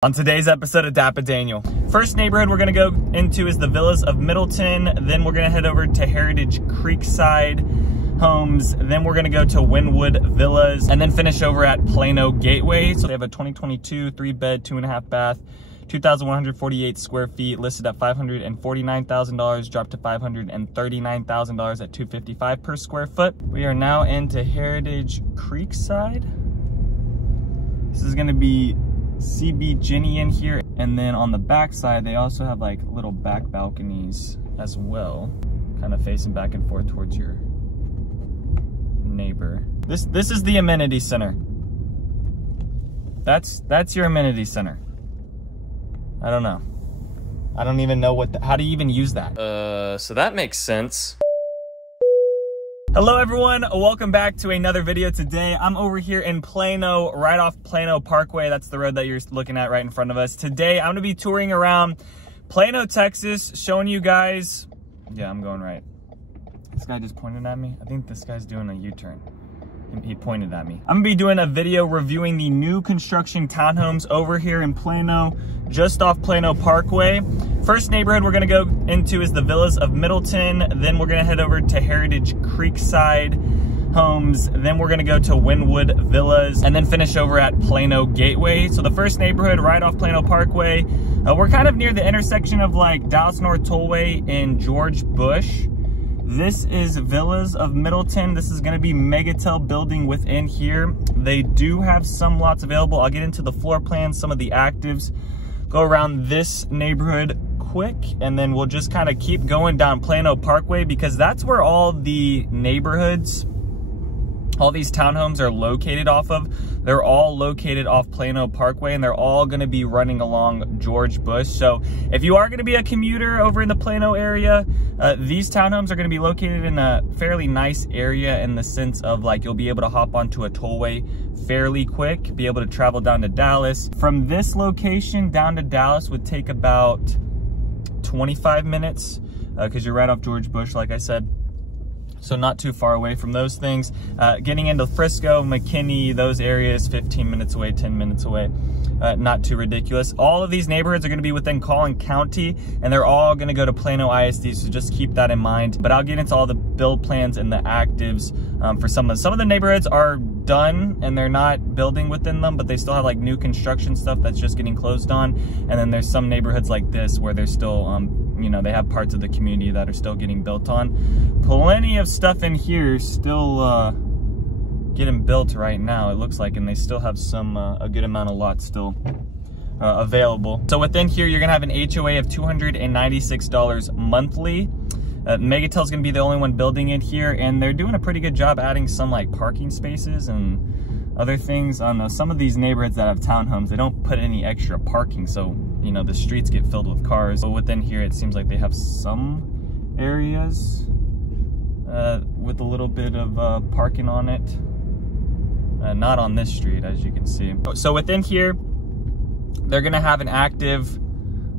On today's episode of DAPA.DANIEL. First neighborhood we're gonna go into is the Villas of Middleton. Then we're gonna head over to Heritage Creekside Homes. Then we're gonna go to Wynwood Villas and then finish over at Plano Gateway. So they have a 2022 3-bed, 2.5 bath, 2,148 square feet, listed at $549,000, dropped to $539,000 at $255 per square foot. We are now into Heritage Creekside. This is gonna be CB Ginny in here, and then on the back side they also have like little back balconies as well, kind of facing back and forth towards your neighbor. This is the amenity center. That's your amenity center. I don't know. I don't even know how do you even use that? So that makes sense. Hello everyone, welcome back to another video. Today I'm over here in Plano, right off Plano Parkway. That's the road that you're looking at right in front of us. Today I'm gonna be touring around Plano, Texas, showing you guys, yeah, I'm going right. This guy just pointed at me. I think this guy's doing a U-turn. He pointed at me. I'm gonna be doing a video reviewing the new construction townhomes over here in Plano, just off Plano Parkway. First neighborhood we're gonna go into is the Villas of Middleton. Then we're gonna head over to Heritage Creekside Homes. Then we're gonna go to Wynwood Villas and then finish over at Plano Gateway. So the first neighborhood right off Plano Parkway. We're kind of near the intersection of like Dallas North Tollway and George Bush. This is Villas of Middleton. This is gonna be Megatel building within here. They do have some lots available. I'll get into the floor plans, some of the actives, go around this neighborhood quick, and then we'll just kind of keep going down Plano Parkway because that's where all the neighborhoods, all these townhomes are located off of. They're all located off Plano Parkway and they're all gonna be running along George Bush. So if you are gonna be a commuter over in the Plano area, these townhomes are gonna be located in a fairly nice area in the sense of like you'll be able to hop onto a tollway fairly quick, be able to travel down to Dallas. From this location down to Dallas would take about 25 minutes because you're right off George Bush, like I said. So not too far away from those things. Getting into Frisco, McKinney, those areas, 15 minutes away, 10 minutes away. Not too ridiculous. All of these neighborhoods are gonna be within Collin County and they're all gonna go to Plano ISD, so just keep that in mind. But I'll get into all the build plans and the actives for some of the neighborhoods are done and they're not building within them, but they still have like new construction stuff that's just getting closed on. And then there's some neighborhoods like this where they're still, you know, they have parts of the community that are still getting built on. Plenty of stuff in here still getting built right now, it looks like, and they still have some a good amount of lots still available. So within here you're gonna have an HOA of $296 monthly. Megatel's gonna be the only one building it here, and they're doing a pretty good job adding some like parking spaces and other things. I don't know, some of these neighborhoods that have townhomes, they don't put any extra parking, so you know the streets get filled with cars. But within here it seems like they have some areas with a little bit of parking on it. Not on this street, as you can see. So within here they're gonna have an active,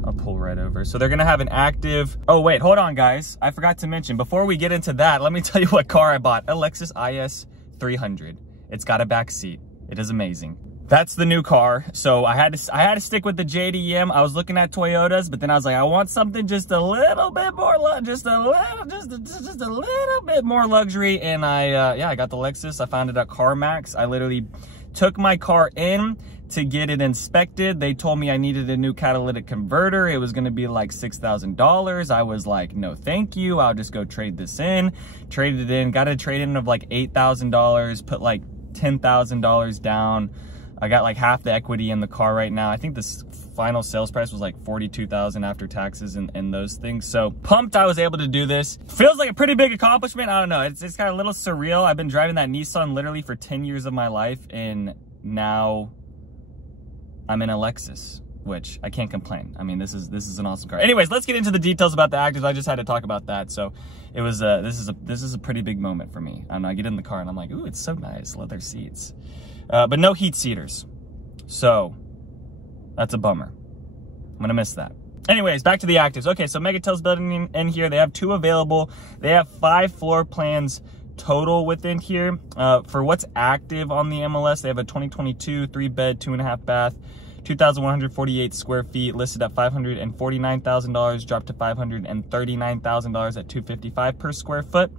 I'll pull right over. So they're gonna have an active, oh wait, hold on guys. I forgot to mention, before we get into that, let me tell you what car I bought. A Lexus IS 300. It's got a back seat. It is amazing. That's the new car. So I had to stick with the JDM. I was looking at Toyotas, but then I was like, I want something just a little bit more, just a little bit more luxury. And I got the Lexus. I found it at CarMax. I literally took my car in to get it inspected. They told me I needed a new catalytic converter. It was gonna be like $6,000. I was like, no, thank you. I'll just go trade this in. Traded it in, got a trade-in of like $8,000, put like $10,000 down. I got like half the equity in the car right now. I think this final sales price was like $42,000 after taxes and those things. So pumped I was able to do this. Feels like a pretty big accomplishment. I don't know, it's kind of a little surreal. I've been driving that Nissan literally for 10 years of my life, and now I'm in a Lexus, which I can't complain. I mean, this is an awesome car. Anyways, let's get into the details about the actives. I just had to talk about that. So it was this is a pretty big moment for me. I don't know, I get in the car and I'm like, ooh, it's so nice, leather seats. But no heat seaters. So that's a bummer. I'm gonna miss that. Anyways, back to the actives. Okay, so Megatel's building in here. They have 2 available. They have 5 floor plans total within here. For what's active on the MLS, they have a 2022 3-bed, 2.5 bath, 2,148 square feet, listed at $549,000, dropped to $539,000 at $255 per square foot.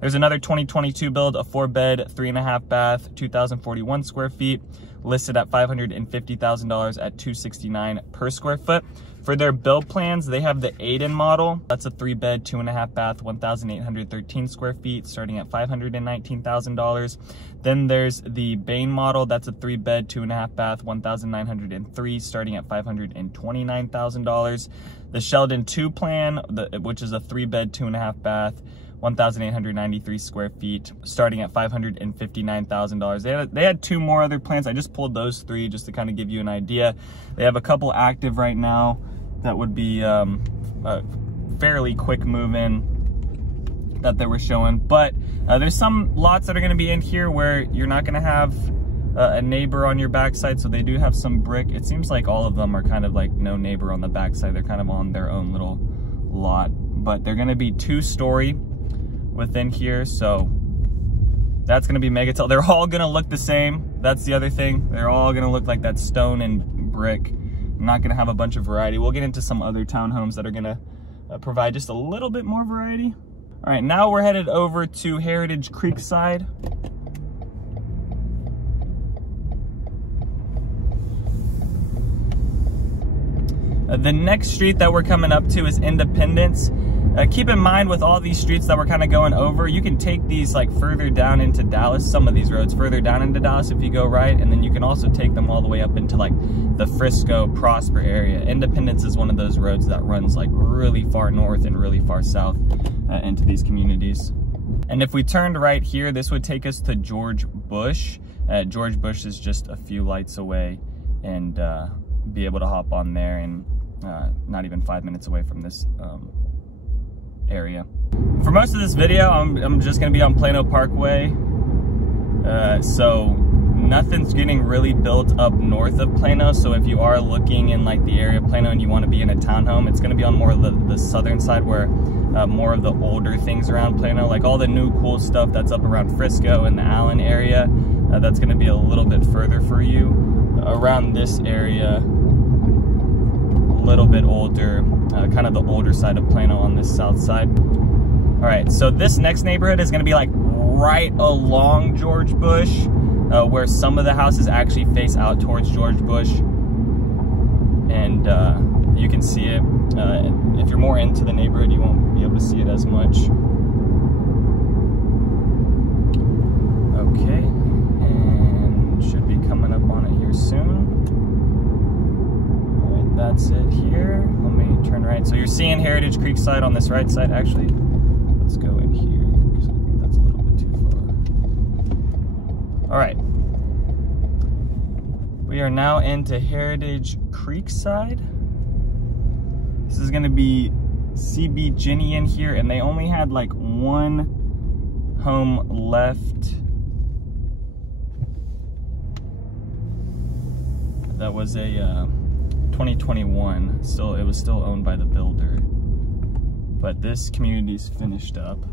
There's another 2022 build, a 4-bed, 3.5 bath, 2,041 square feet, listed at $550,000 at $269 per square foot. For their build plans, they have the Aiden model. That's a 3-bed, 2.5 bath, 1,813 square feet, starting at $519,000. Then there's the Bain model. That's a 3-bed, 2.5 bath, 1,903, starting at $529,000. The Sheldon 2 plan, which is a 3-bed, 2.5 bath, 1,893 square feet, starting at $559,000. They had 2 more other plans. I just pulled those 3 just to kind of give you an idea. They have a couple active right now that would be a fairly quick move-in that they were showing. But there's some lots that are going to be in here where you're not going to have a neighbor on your backside, so they do have some brick. It seems like all of them are kind of like no neighbor on the backside. They're kind of on their own little lot, but they're going to be 2-story within here, so that's going to be mega tall. They're all going to look the same. That's the other thing. They're all going to look like that stone and brick. I'm not going to have a bunch of variety. We'll get into some other townhomes that are going to provide just a little bit more variety. All right, now we're headed over to Heritage Creekside. The next street that we're coming up to is Independence. Keep in mind, with all these streets that we're kind of going over, you can take these like further down into Dallas, some of these roads further down into Dallas if you go right, and then you can also take them all the way up into like the Frisco, Prosper area. Independence is one of those roads that runs like really far north and really far south into these communities. And if we turned right here, this would take us to George Bush. George Bush is just a few lights away, and be able to hop on there, and not even 5 minutes away from this area. For most of this video, I'm just gonna be on Plano Parkway, so nothing's getting really built up north of Plano. So if you are looking in like the area of Plano and you want to be in a townhome, it's gonna be on more of the southern side, where more of the older things around Plano, like all the new cool stuff that's up around Frisco and the Allen area, that's gonna be a little bit further for you. Around this area, a little bit older, kind of the older side of Plano on this south side. All right, so this next neighborhood is gonna be like right along George Bush, where some of the houses actually face out towards George Bush, and you can see it. If you're more into the neighborhood, you won't be able to see it as much. Okay, and should be coming up on it here soon. That's it here. Let me turn right. So you're seeing Heritage Creekside on this right side. Actually, let's go in here because I think that's a little bit too far. All right. We are now into Heritage Creekside. This is going to be CB Jenny in here, and they only had like 1 home left. That was a 2021, it was still owned by the builder, but this community's finished up.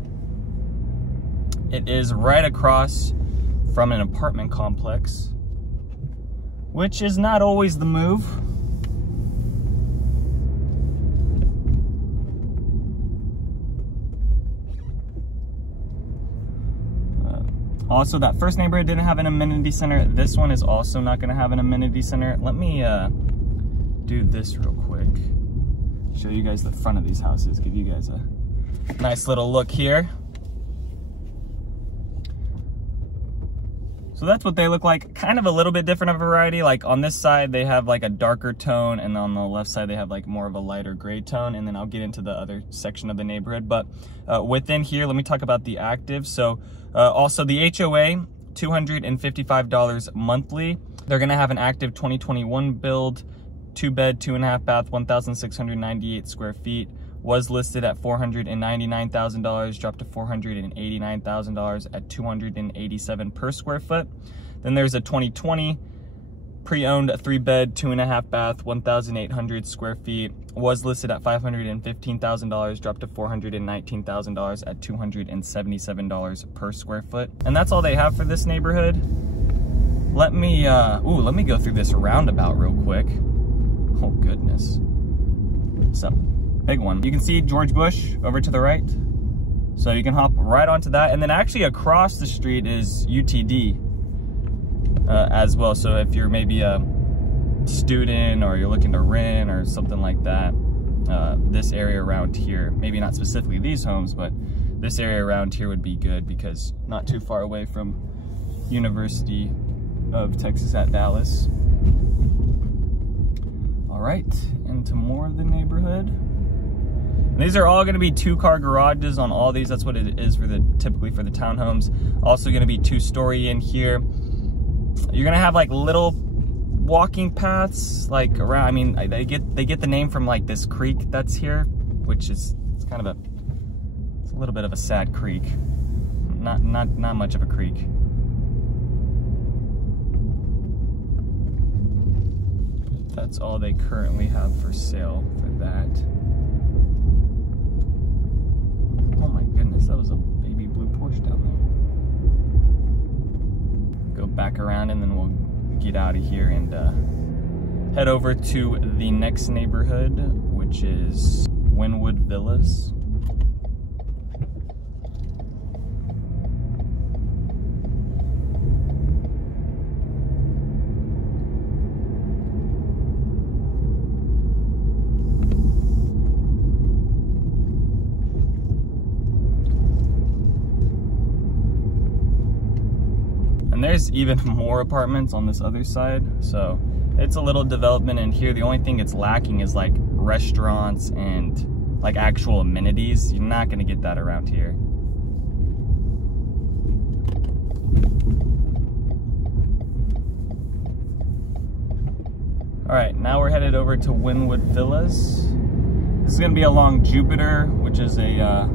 It is right across from an apartment complex, which is not always the move. Also, that first neighborhood didn't have an amenity center. This one is also not gonna have an amenity center. Let me do this real quick. Show you guys the front of these houses, give you guys a nice little look here. So that's what they look like. Kind of a little bit different of a variety. Like on this side, they have like a darker tone, and on the left side, they have like more of a lighter gray tone. And then I'll get into the other section of the neighborhood. But within here, let me talk about the active. So also the HOA, $255 monthly. They're gonna have an active 2021 build, 2-bed, 2.5 bath, 1,698 square feet. Was listed at $499,000, dropped to $489,000 at $287 per square foot. Then there's a 2020 pre-owned 3-bed, 2.5 bath, 1,800 square feet. Was listed at $515,000, dropped to $419,000 at $277 per square foot. And that's all they have for this neighborhood. let me go through this roundabout real quick. Oh goodness. It's a big one. You can see George Bush over to the right. So you can hop right onto that. And then actually across the street is UTD as well. So if you're maybe a student or you're looking to rent or something like that, this area around here, maybe not specifically these homes, but this area around here would be good because not too far away from University of Texas at Dallas. All right, into more of the neighborhood. And these are all going to be 2-car garages on all these. That's what it is for typically for the townhomes. Also going to be 2-story in here. You're going to have like little walking paths like around. I mean, they get the name from like this creek that's here, which is it's kind of a little bit of a sad creek. Not much of a creek. That's all they currently have for sale for that. Oh my goodness, that was a baby blue Porsche down there. Go back around and then we'll get out of here and head over to the next neighborhood, which is Wynwood Villas. And there's even more apartments on this other side, so it's a little development in here. The only thing it's lacking is like restaurants and like actual amenities. You're not gonna get that around here. All right, now we're headed over to Wynwood Villas. This is gonna be along Jupiter, which is a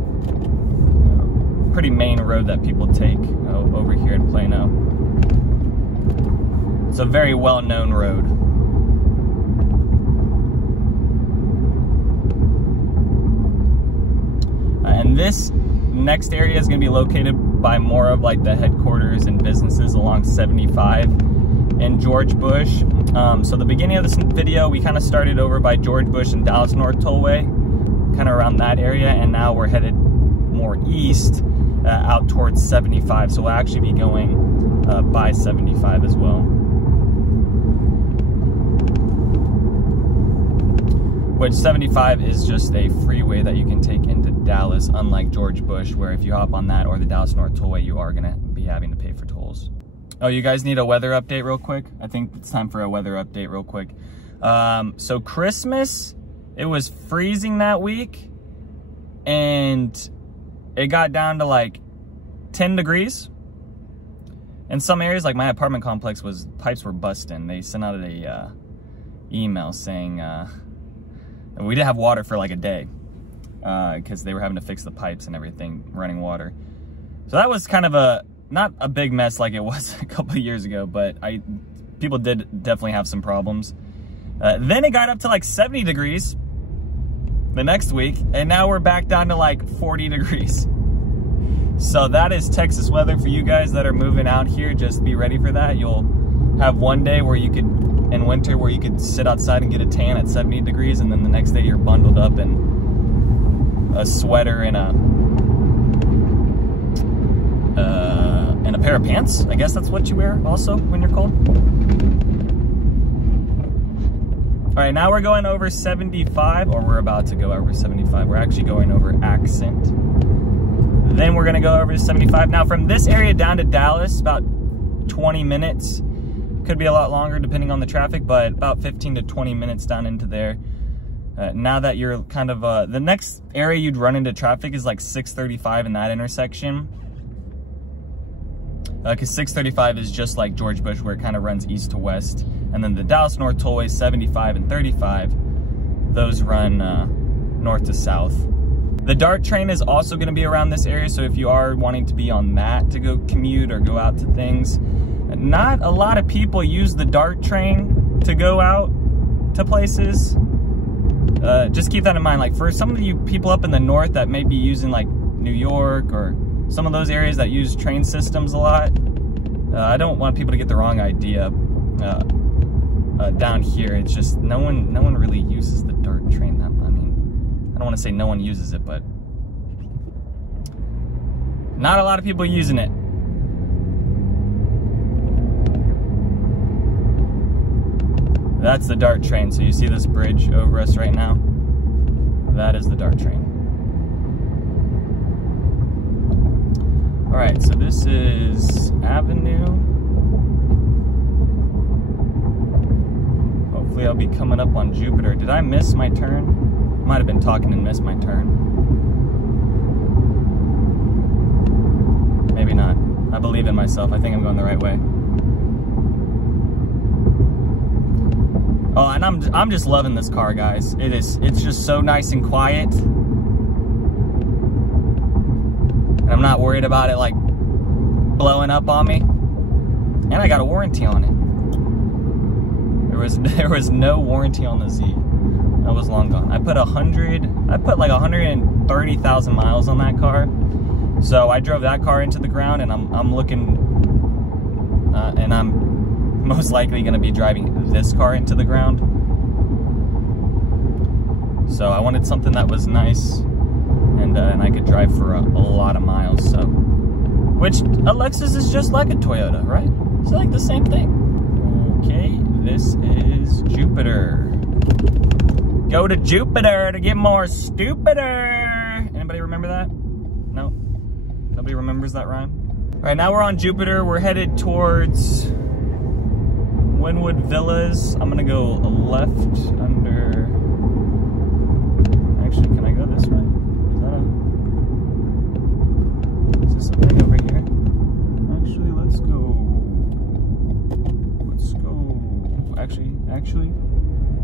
pretty main road that people take over here in Plano. It's a very well-known road. And this next area is going to be located by more of like the headquarters and businesses along 75 and George Bush. So the beginning of this video, we kind of started over by George Bush and Dallas North Tollway, kind of around that area, and now we're headed more east out towards 75. So we'll actually be going by 75 as well. Which 75 is just a freeway that you can take into Dallas, unlike George Bush, where if you hop on that or the Dallas North Tollway, you are gonna be having to pay for tolls. Oh, you guys need a weather update real quick? I think it's time for a weather update real quick. So Christmas, it was freezing that week, and it got down to like 10 degrees. In some areas, like my apartment complex, pipes were busting. They sent out a email saying, we didn't have water for like a day because they were having to fix the pipes and everything, running water. So that was kind of not a big mess like it was a couple of years ago, but people did definitely have some problems. Then it got up to like 70 degrees the next week, and now we're back down to like 40 degrees. So that is Texas weather for you guys that are moving out here. Just be ready for that. You'll have one day where you could, in winter, where you could sit outside and get a tan at 70 degrees, and then the next day you're bundled up in a sweater and a pair of pants. I guess that's what you wear also when you're cold. All right, now we're going over 75, or we're about to go over 75. We're actually going over Accent. Then we're gonna go over to 75. Now from this area down to Dallas, about 20 minutes. Could be a lot longer depending on the traffic, but about 15 to 20 minutes down into there. Now that you're kind of, the next area you'd run into traffic is like 635 in that intersection. Because 635 is just like George Bush, where it kind of runs east to west. And then the Dallas North Tollway, 75 and 35, those run north to south. The DART train is also going to be around this area, so if you are wanting to be on that to go commute or go out to things, not a lot of people use the DART train to go out to places. Just keep that in mind. Like for some of you people up in the north that may be using like New York or some of those areas that use train systems a lot, I don't want people to get the wrong idea down here. It's just no one really uses the DART train. I mean, I don't want to say no one uses it, but not a lot of people using it. That's the DART train. So you see this bridge over us right now? That is the DART train. All right, so this is Avenue. Hopefully I'll be coming up on Jupiter. Did I miss my turn? Might have been talking and missed my turn. Maybe not. I believe in myself. I think I'm going the right way. Oh, and I'm just loving this car, guys. It's just so nice and quiet. And I'm not worried about it like blowing up on me. And I got a warranty on it. There was no warranty on the Z. That was long gone. I put like 130,000 miles on that car. So I drove that car into the ground, and I'm looking, and I'm most likely going to be driving this car into the ground. So I wanted something that was nice, and I could drive for a lot of miles. So, which a Lexus is just like a Toyota, right? It's like the same thing. Okay, this is Jupiter. Go to Jupiter to get more stupider. Anybody remember that? No? Nobody remembers that rhyme? All right, now we're on Jupiter. We're headed towards Wynwood Villas. I'm gonna go left under... Actually, can I go this way? Is this a thing over here? Actually, let's go. Actually,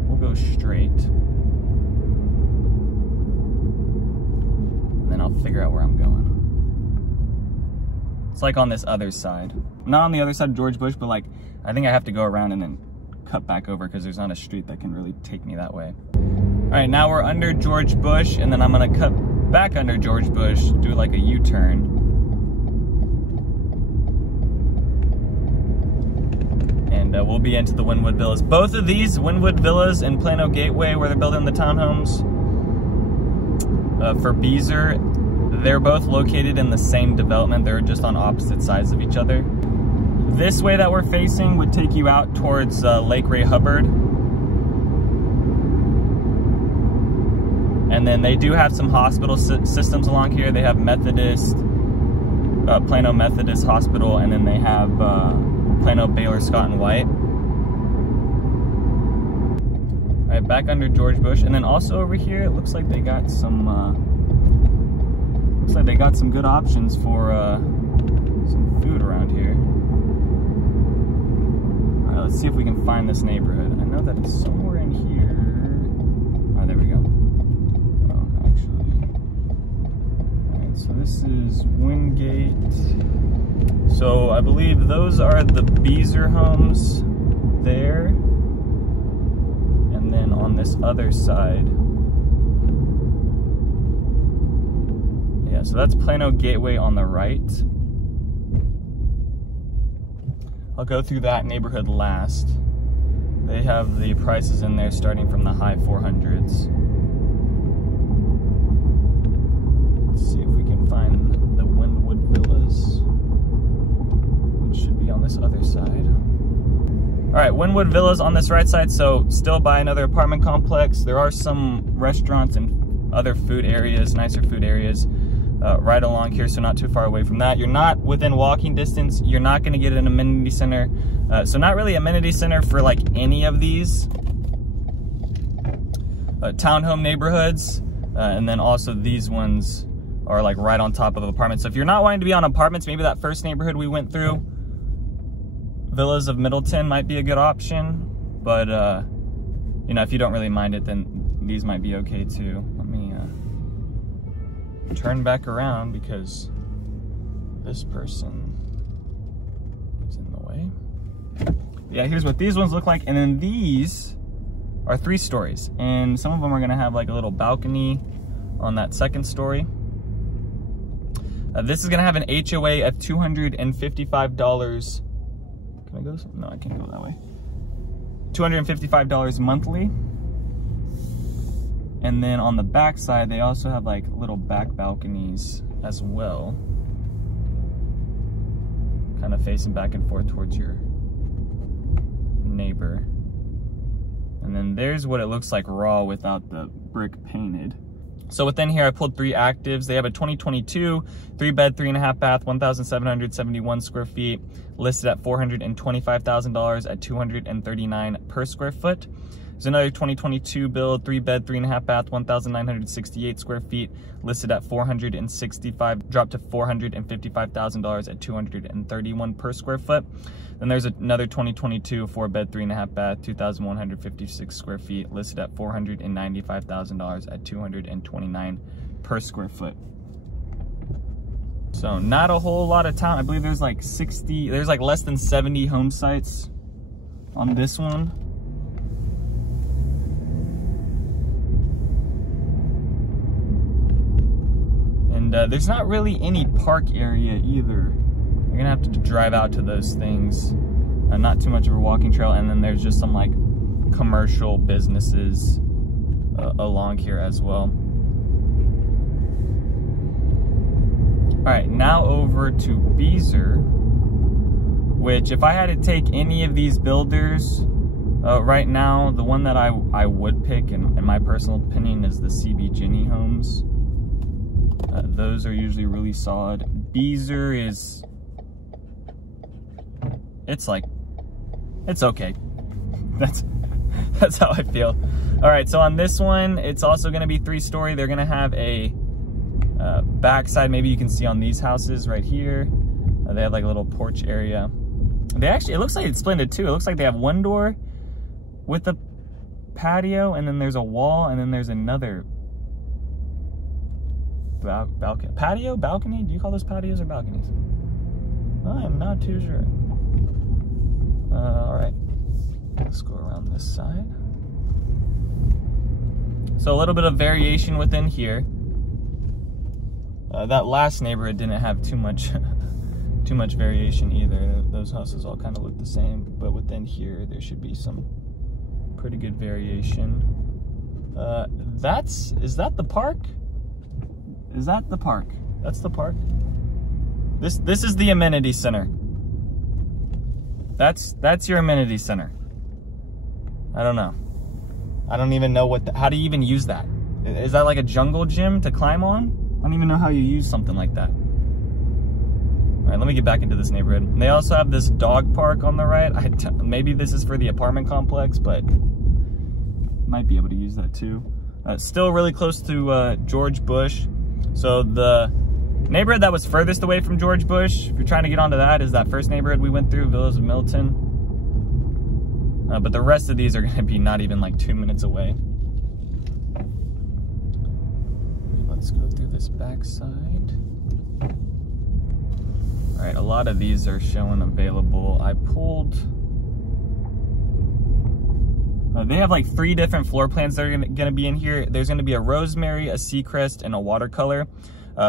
we'll go straight. And then I'll figure out where I'm going. It's like on this other side. Not on the other side of George Bush, but like, I think I have to go around and then cut back over because there's not a street that can really take me that way. All right, now we're under George Bush, and then I'm gonna cut back under George Bush, do like a U-turn. And we'll be into the Wynwood Villas. Both of these, Wynwood Villas and Plano Gateway, where they're building the townhomes for Beezer, they're both located in the same development. They're just on opposite sides of each other. This way that we're facing would take you out towards Lake Ray Hubbard. And then they do have some hospital systems along here. They have Methodist, Plano Methodist Hospital, and then they have Plano Baylor Scott and White. All right, back under George Bush, and then also over here, it looks like they got some. Looks like they got some good options for some food around here. All right, let's see if we can find this neighborhood. I know that it's somewhere in here. Oh, there we go. Oh, actually. All right, so this is Wingate. So I believe those are the Beezer homes there. And then on this other side. Yeah, so that's Plano Gateway on the right. I'll go through that neighborhood last. They have the prices in there starting from the high 400s. Let's see if we can find the Wynwood Villas, which should be on this other side. All right, Wynwood Villas on this right side, so still by another apartment complex. There are some restaurants and other food areas, nicer food areas, right along here, so not too far away from that. You're not within walking distance. You're not going to get an amenity center. So not really amenity center for like any of these townhome neighborhoods. And then also these ones are like right on top of apartments. So if you're not wanting to be on apartments, maybe that first neighborhood we went through, Villas of Middleton, might be a good option. But, you know, if you don't really mind it, then these might be okay too. Let me turn back around because this person is in the way. Yeah, here's what these ones look like. And then these are 3 stories. And some of them are gonna have like a little balcony on that second story. This is gonna have an HOA of $255 Can I go? No, I can't go that way. $255 monthly. And then on the back side, they also have like little back balconies as well. Kind of facing back and forth towards your neighbor. And then there's what it looks like raw without the brick painted. So within here, I pulled 3 actives. They have a 2022 3-bed, 3.5 bath, 1,771 square feet, listed at $425,000 at $239 per square foot. There's another 2022 build, 3-bed, 3.5 bath, 1,968 square feet, listed at $465, dropped to $455,000 at $231 per square foot. Then there's another 2022 4-bed, 3.5 bath, 2,156 square feet, listed at $495,000 at $229 per square foot. So not a whole lot of town. I believe there's like less than 70 home sites on this one. And there's not really any park area either. You're gonna have to drive out to those things. Not too much of a walking trail, and then there's just some like commercial businesses along here as well. All right, now over to Beezer, which if I had to take any of these builders right now, the one that I would pick, in my personal opinion, is the CB Ginny homes. Those are usually really solid. Beezer is, it's okay. That's how I feel. All right, so on this one, it's also gonna be 3-story. They're gonna have a backside. Maybe you can see on these houses right here. They have like a little porch area. They actually, it looks like it's split into 2. It looks like they have one door with a patio, and then there's a wall, and then there's another balcony. Patio? Balcony? Do you call those patios or balconies? I am not too sure. All right, let's go around this side. So a little bit of variation within here. That last neighborhood didn't have too much variation either. Those houses all kind of look the same, but within here there should be some pretty good variation. Is that the park? Is that the park? That's the park. This is the amenity center. That's your amenity center. I don't know. I don't even know how do you even use that? Is that like a jungle gym to climb on? I don't even know how you use something like that. All right, let me get back into this neighborhood. And they also have this dog park on the right. Maybe this is for the apartment complex, but might be able to use that too. Still really close to George Bush. So the neighborhood that was furthest away from George Bush, if you're trying to get onto that, is that first neighborhood we went through, Villas of Milton. But the rest of these are gonna be not even like 2 minutes away. Let's go through this back side. All right, a lot of these are showing available. I pulled, they have like 3 different floor plans that are gonna be in here. There's gonna be a rosemary, a seacrest, and a watercolor.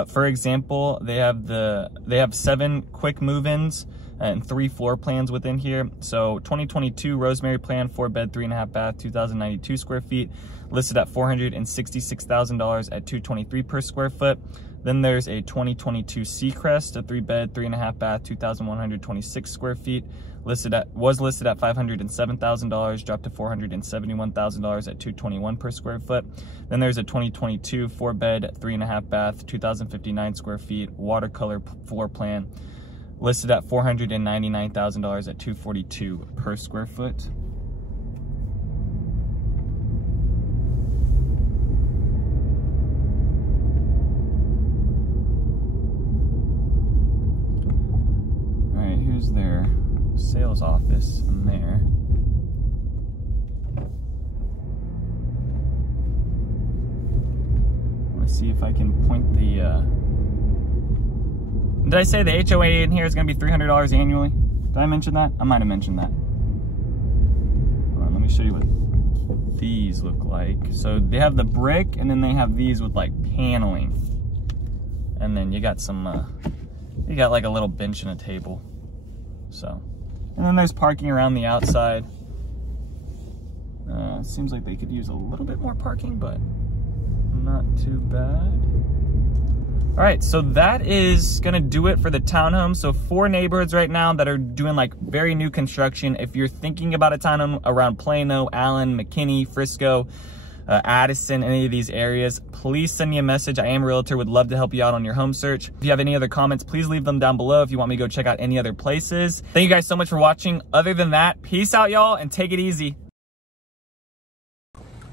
For example, they have 7 quick move-ins and 3 floor plans within here. So 2022 rosemary plan, 4-bed, 3.5 bath, 2,092 square feet, listed at $466,000 at $223 per square foot. Then there's a 2022 Seacrest, a 3-bed, 3.5 bath, 2,126 square feet, was listed at $507,000, dropped to $471,000 at $221 per square foot. Then there's a 2022 4-bed, 3.5 bath, 2,059 square feet, watercolor floor plan, listed at $499,000 at $242 per square foot. All right, here's their sales office in there. I want to see if I can point the did I say the HOA in here is going to be $300 annually? Did I mention that? I might have mentioned that. Hold on, let me show you what these look like. So they have the brick, and then they have these with like paneling. And then you got some, you got like a little bench and a table. So And then there's parking around the outside. Seems like they could use a little bit more parking, but not too bad. All right, so that is gonna do it for the townhome. So 4 neighborhoods right now that are doing like very new construction. If you're thinking about a townhome around Plano, Allen, McKinney, Frisco, Addison, any of these areas, please send me a message. I am a realtor, would love to help you out on your home search. If you have any other comments, please leave them down below if you want me to go check out any other places. Thank you guys so much for watching. Other than that, peace out, y'all, and take it easy.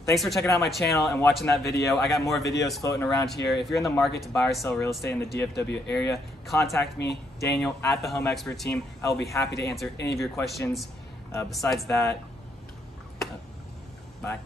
Thanks for checking out my channel and watching that video. I got more videos floating around here. If you're in the market to buy or sell real estate in the DFW area, contact me, Daniel, at the Home Expert Team. I will be happy to answer any of your questions. Besides that, bye.